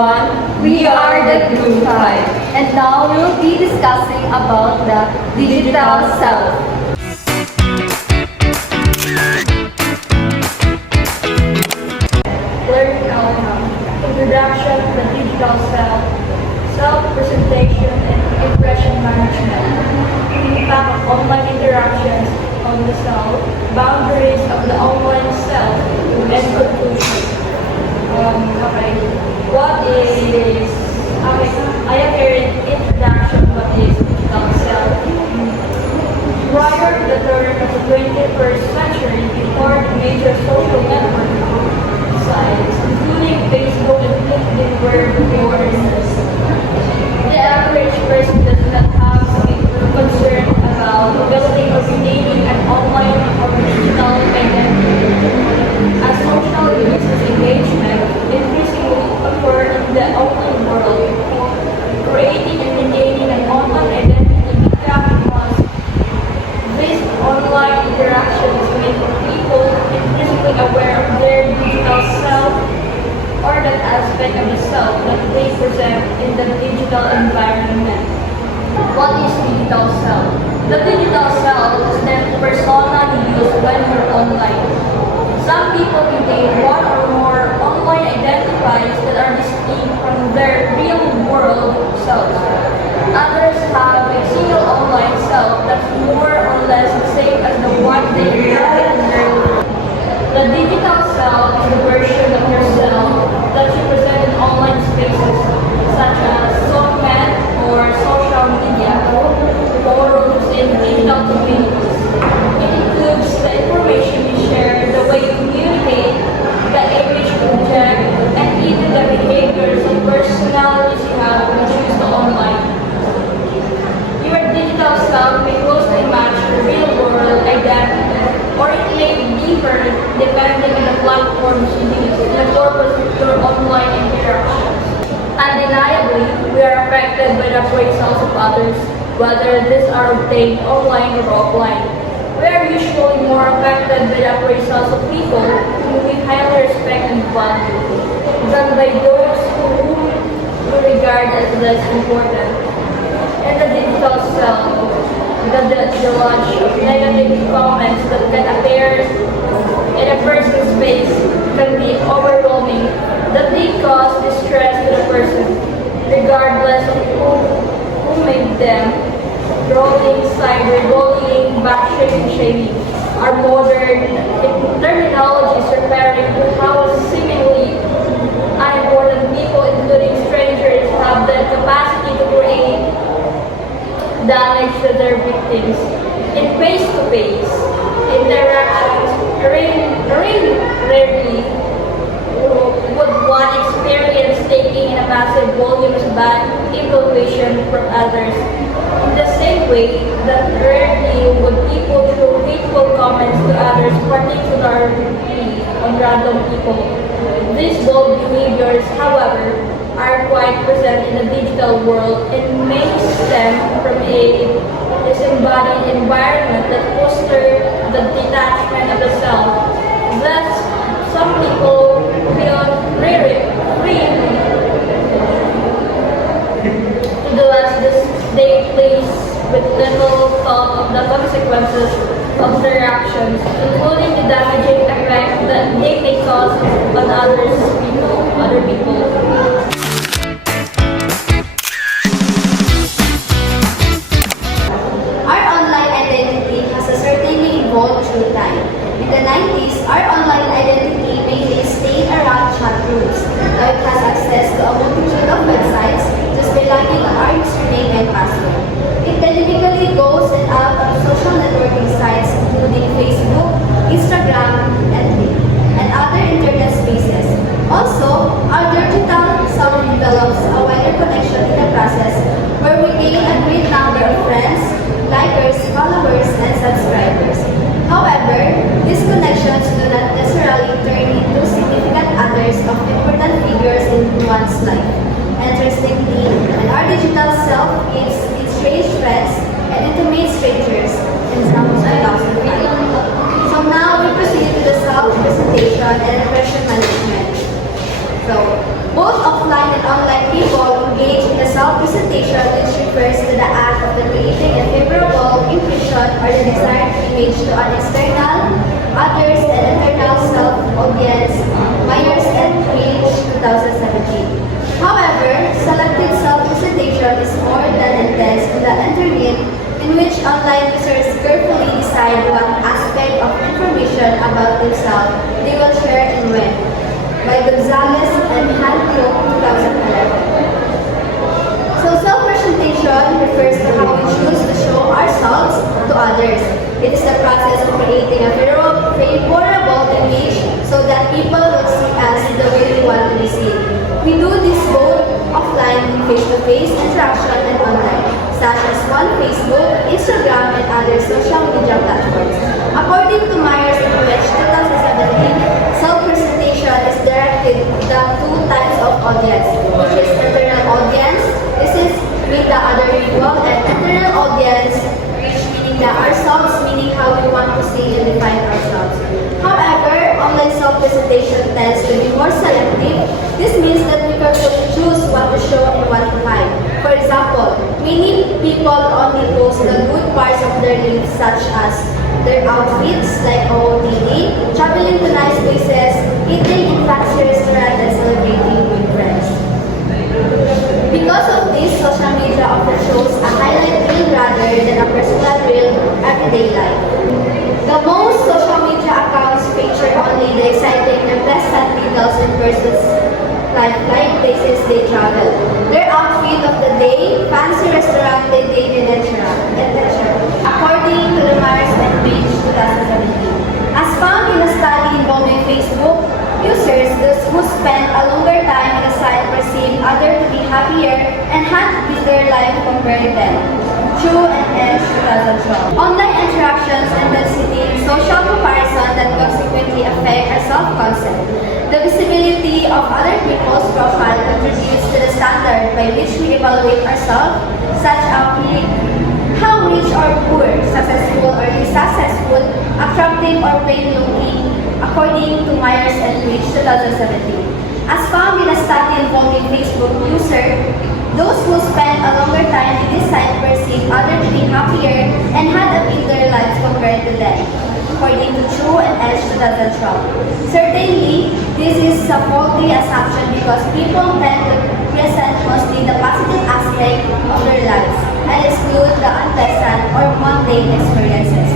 everyone. We are the Group 5. And now we will be discussing about the digital self. Learning outcome, introduction to the digital self, self-presentation and impression management, impact of online interactions on the self, boundaries of the online self, and conclusion. Okay, what is, I have here in introduction what is digital self. Prior to the turn of the 21st century, before the major social network sites, including Facebook and LinkedIn, were born, the average person does not have to be concerned about developing or maintaining an online or digital identity. As social business engagement increasingly occur in the online world, creating and maintaining an online identity becomes must. These online interactions make people increasingly aware of their digital self or that aspect of the self that they present in the digital environment. What is digital self? The digital self is the persona you use when you're online. Some people maintain one or more online identifiers that are distinct from their real world selves. Others have a single online self that's more or less the same as the one they inherited in their world. The digital self is the version of yourself that you present in online spaces such as comment or social media, forums, and digital communities. It includes the information you share, the way you communicate, the image you project, and even the behaviors and personalities you have when you choose to online. Your digital self may closely match your real world identity, or it may differ depending on the platforms you use and the purpose of your online interactions. Undeniably, we are affected by the appraisals of others, whether these are obtained online or offline. We are usually more affected by the appraisals of people whom we highly respect and value than by those whom we regard as less important. And the digital self, the launch of negative comments that can appear in a person's face can be overwhelming, that they cause distress to the person, regardless of who made them. Trolling, cyberbullying, bashing, and shaming are modern terminologies referring to how seemingly unimportant people, including strangers, have the capacity to create damage to their victims. In face-to-face interactions, rarely would one experience taking in a massive volume of bad evaluation from others. In the same way that rarely would people show hateful comments to others, particularly on random people. These bold behaviors, however, are quite present in the digital world and may stem from a disembodied environment that fosters the detachment of the self. Thus, some people feel free to do as they please with little thought of the consequences of their actions, including the damaging effect that they may cause on other people. Our online identity has certainly evolved through time. In the 90s, our online identity mainly stayed around chat rooms. Now it has access to a multitude of websites just by logging on our username and password. It typically goes and out of social networking sites including Facebook, Instagram, and other internet spaces. Also, our digital self develops a wider connection in the process where we gain a great number of friends, likers, followers, and subscribers. However, these connections do not necessarily turn into significant others of important figures in one's life. Interestingly, our digital self is strange friends and intimate strangers in some 2005. So now we proceed to the self-presentation and impression management. So, both offline and online or the desired image to an external, others, and internal self-audience, Myers-Briggs 2017. However, selective self-presentation is more than intense to the internet, in which online users carefully decide what aspect of information about themselves they will share and when, by Gonzalez and Hancock 2011. So self-presentation refers to how we choose to show ourselves to others. It is the process of creating a favorable image so that people will see us the way we want to be seen. We do this both offline, face-to-face interaction, and online, such as on Facebook, Instagram, and other social media platforms. According to Myers-Briggs 2017, self-presentation is directed to two types of audience, which is internal audience. This is with the other people, and internal audience, which meaning the ourselves, meaning how we want to see and define ourselves. However, online self-presentation tends to be more selective. This means that we carefully choose what to show and what to hide. For example, many people only post the good parts of their lives, such as their outfits, like OOTD, traveling to nice places, eating in fancy restaurants, and celebrating with friends. Because of this, social media often shows a highlight reel rather than a personal real everyday life. The most social media accounts feature only the exciting and pleasant details in persons' life, like places they travel, their outfit of the day, fancy restaurant they dated, etc. According to the Myers-Briggs 2017. As found in a study involving Facebook, users who spend a longer time in a site perceive others to be happier and happy with their life compared to them. True and Edge 2012. Online interactions and density, social comparison that consequently affect our self-concept. The visibility of other people's profile contributes to the standard by which we evaluate ourselves, such as how rich or poor, successful or unsuccessful, attractive or plain-looking, according to Myers-Briggs 2017. As found in a study involving Facebook users, those who spend a longer time in this site perceive others to be happier and had a better lives compared to them, according to True and Edge 2012. Certainly, this is a faulty assumption because people tend to present mostly the positive aspect of their lives and exclude the unpleasant or mundane experiences.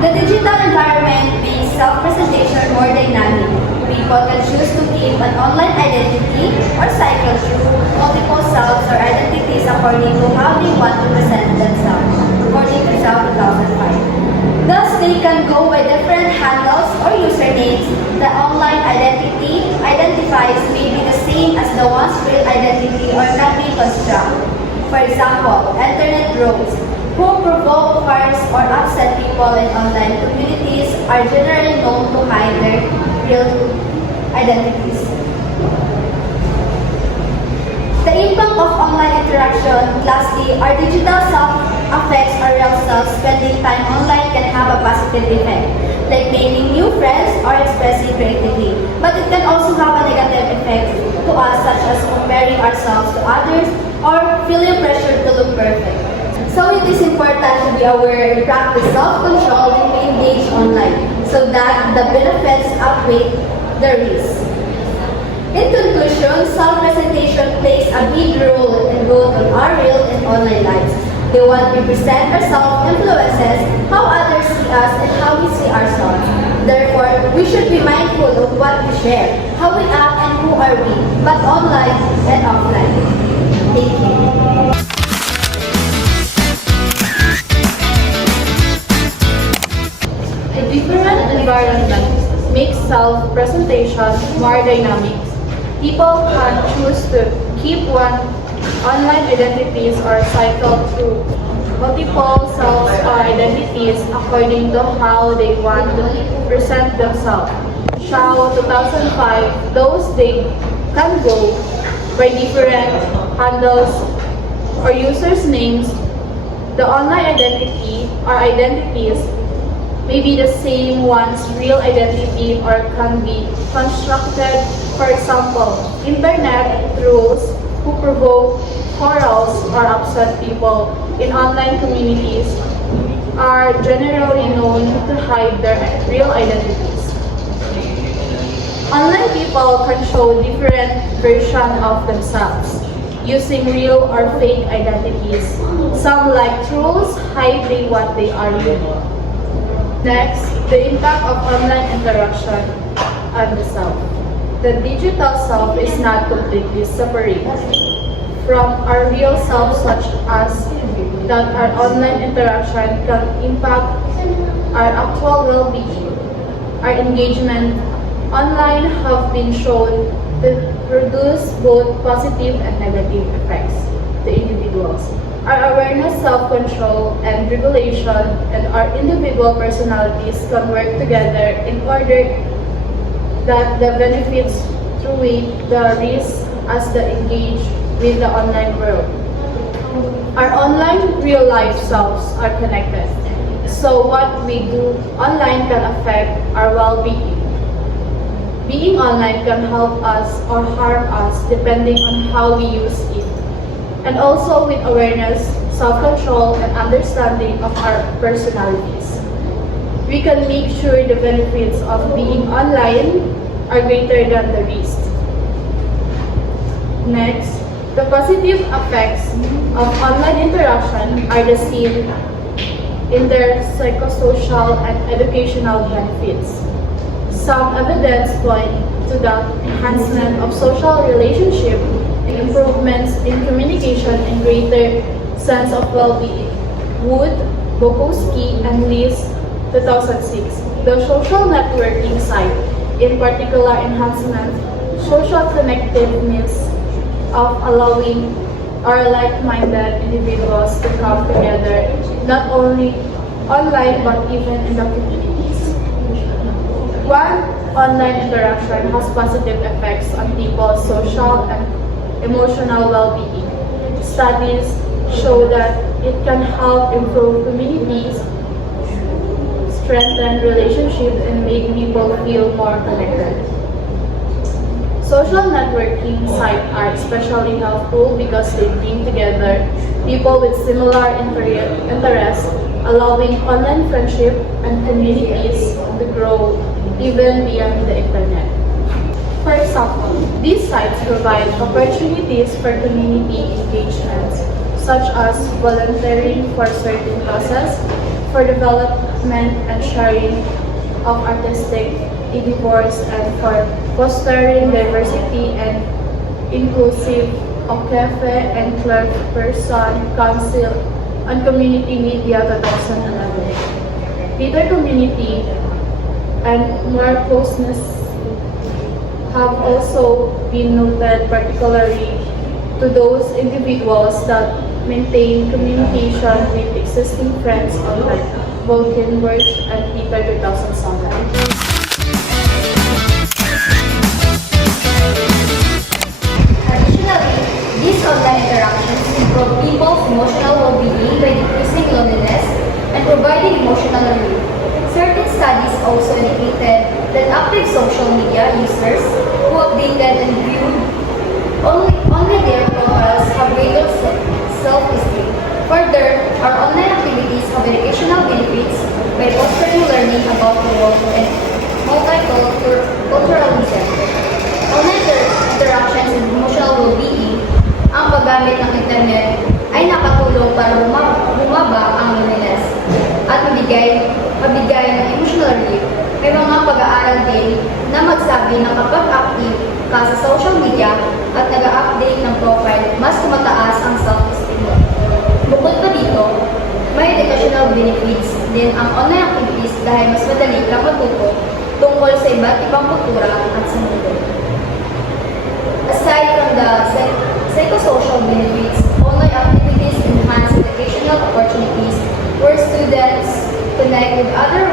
The digital environment makes self-presentation more dynamic. People can choose to keep an online identity or cycle through multiple selves or identities according to how they want to present themselves, according to South 2005. Thus, they can go by different handles or usernames. The online identity identifies may be the same as the one's real identity or can be constructed. For example, internet trolls who provoke, harass, or upset people in online communities are generally known to hide their real identities. The impact of online interaction, lastly, our digital self affects our real self. Spending time online can have a positive effect, like making new friends or expressing creativity. But it can also have a negative effect to us, such as comparing ourselves to others or feeling pressure to look perfect. So it is important to be aware and practice self-control when we engage online so that the benefits outweigh the risks. In conclusion, self-presentation plays a big role in both our real and online lives. The way we present ourselves influences how others see us and how we see ourselves. Therefore, we should be mindful of what we share, how we act, and who are we, both online and offline. Thank you. A different environment makes self-presentation more dynamic. People can choose to keep one online identities or cycle through multiple selves or identities according to how they want to present themselves. Shaw 2005, those they can go by different handles or users' names. The online identity or identities may be the same one's real identity or can be constructed. For example, internet trolls who provoke quarrels or upset people in online communities are generally known to hide their real identities. Online people can show different versions of themselves using real or fake identities. Some like trolls hiding what they are really. Next, the impact of online interaction on the self. The digital self is not completely separate from our real self, such as that our online interaction can impact our actual well-being. Our engagement online have been shown to produce both positive and negative effects to individuals. Our awareness, self-control, and regulation and our individual personalities can work together in order that the benefits outweigh the risks as they engage with the online world. Our online real-life selves are connected, so what we do online can affect our well-being. Being online can help us or harm us depending on how we use it. And also with awareness, self-control, and understanding of our personalities, we can make sure the benefits of being online are greater than the risks. Next, the positive effects of online interaction are the seen in their psychosocial and educational benefits. Some evidence point to the enhancement of social relationship, improvements in communication, and greater sense of well-being. Wood, Bukowski, and Lees, 2006. The social networking site, in particular enhancement, social connectiveness of allowing our like-minded individuals to come together, not only online but even in the communities. One online interaction has positive effects on people's social and emotional well-being. Studies show that it can help improve communities, strengthen relationships, and make people feel more connected. Social networking sites are especially helpful because they bring together people with similar interests, allowing online friendship and communities to grow even beyond the internet. For example, these sites provide opportunities for community engagements, such as volunteering for certain causes, for development and sharing of artistic endeavors, and for fostering diversity and inclusive of Cafe and Clerk Person Council on Community Media 2011. Leader community and more closeness have also been noted, particularly to those individuals that maintain communication with existing friends online. Volkenberg and Peter 2007. Additionally, these online interactions improve people's emotional well-being by decreasing loneliness and providing emotional relief. Certain studies also indicated that active social media users who updated and viewed only their profiles have greater self-esteem. Further, our online activities have educational benefits by fostering learning about the world and multiculturalism. Online interactions and emotional well-being, ang paggamit ng internet ay nakatulong para bumaba ang loneliness at mabigay ng emotional relief. May mga pag-aaral din na magsabi na kapag active ka sa social media at nag-update ng profile, mas tumataas ang self-esteem mo. Bukod pa dito, may educational benefits din ang online activities dahil mas madali kang matuto tungkol sa iba't ibang kultura at sa mundo. Aside from the psychosocial benefits, online activities enhance educational opportunities where students connect with other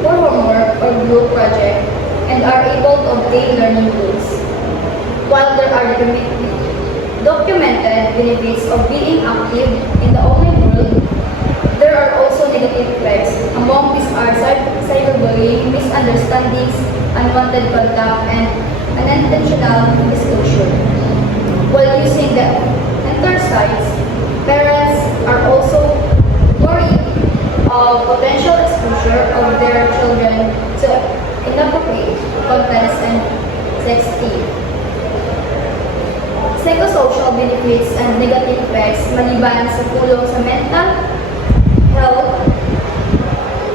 for homework or group project and are able to obtain learning tools. While there are documented benefits of being active in the online world, there are also negative effects. Among these are cyberbullying, misunderstandings, unwanted contact, and unintentional disclosure. While using the sites, parents are also worried of of potential exposure of their children to inappropriate contents and sexting. Psychosocial benefits and negative effects maliban sa tulong sa mental health,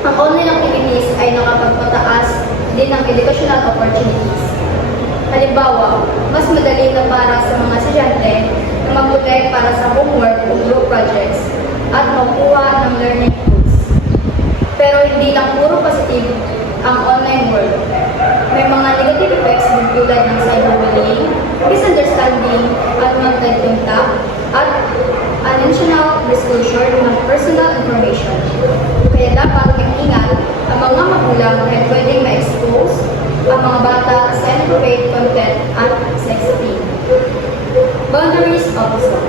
ang online activities ay nakapagpataas din ng educational opportunities. Halimbawa, mas madali na para sa mga estudyante na mag-apply para sa homework o group projects at makuha ng learning tools. Pero hindi lang puro positive ang online world. May mga negative effects din tulad ng cyberbullying, misunderstanding, unwanted contact, at unintentional disclosure ng personal information. Kaya dapat mag-ingat ang mga magulang na pwedeng ma-expose ang mga bata sa inappropriate content at sexting. Boundaries of the self.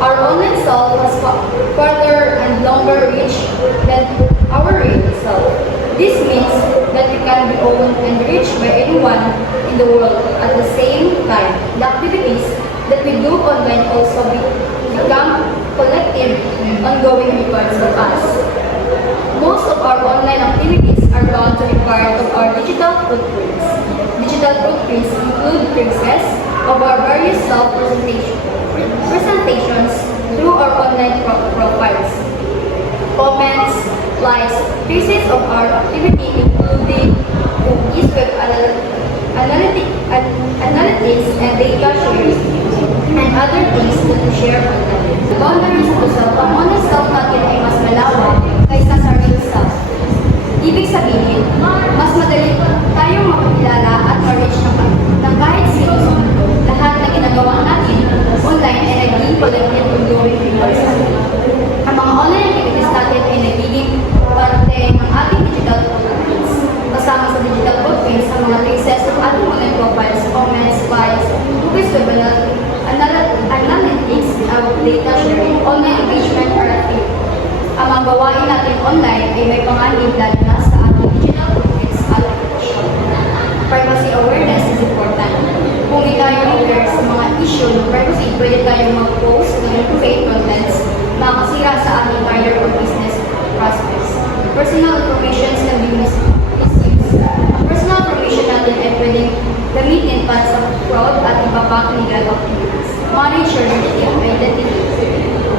Our online self has farther and longer reach than our real self. This means that we can be owned and reached by anyone in the world at the same time. The activities that we do online also become collective, ongoing records of us. Most of our online activities are bound to be part of our digital footprints. Digital footprints include traces of our various presentations through our online profiles. Comments, likes, traces of our activity including cookies, web analytics, and data shares, and other things that we share online. The boundaries of the self, ang online self natin ay mas malawak kaysa sa real self. Ibig sabihin, mas madali tayong makakilala at ma-reach ng kahit sino sa mundo. Lahat na ginagawa natin online ay naging collective ongoing records natin. Ang mga online activities natin ay nagiging parte ng ating digital footprints. Kasama sa digital footprints ang mga traces ng ating online profiles, comments, files, cookies, web analytics, data sharing, online engagement, or activity. Ang mga gawain natin online ay may panganib lalo na sa ating digital footprints at reputation. Privacy awareness is important. Kung hindi tayo aware sa mga issue ng privacy, pwede tayong mag-post ng inappropriate contents na makasira sa ating career or business prospects. Personal information can be misused. Ang personal information natin ay pwedeng gamitin para sa fraud at iba pang illegal activities. Manage your identity.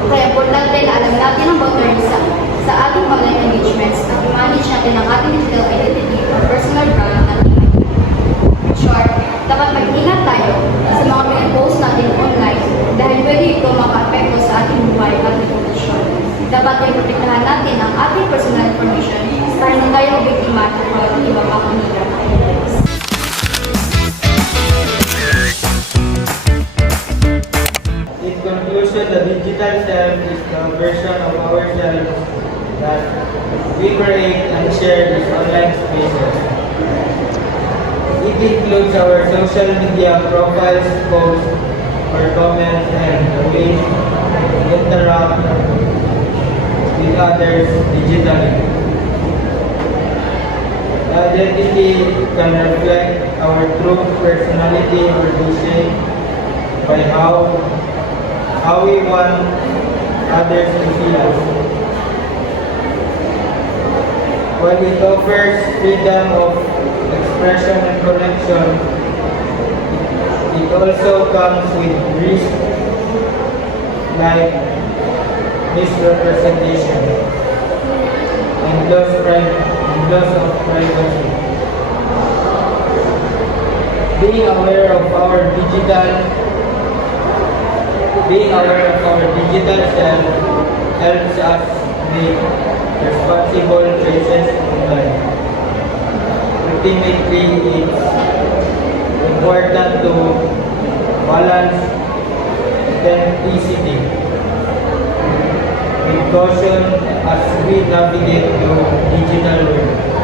Kaya importante na alam natin ang boundaries sa ating online engagements at i-manage natin ang ating digital identity or personal brand at email. In short, dapat mag-ingat tayo sa mga pinapost natin online dahil pwede ito maka-apekto sa ating buhay at reputasyon. Dapat ay protektahan natin ang ating personal information para hindi tayo mabiktima ng mga iba pang illegal activities. In conclusion, the digital self is the version of ourselves that we create and share in online spaces. It includes our social media profiles, posts, or comments, and the way we interact with others digitally. The identity can reflect our true personality or be shaped by how we want others to see us. While it offers freedom of expression and connection, it also comes with risk like misrepresentation and loss of privacy. Being aware of our digital self helps us make responsible choices online. Ultimately, it's important to balance authenticity with caution as we navigate the digital world.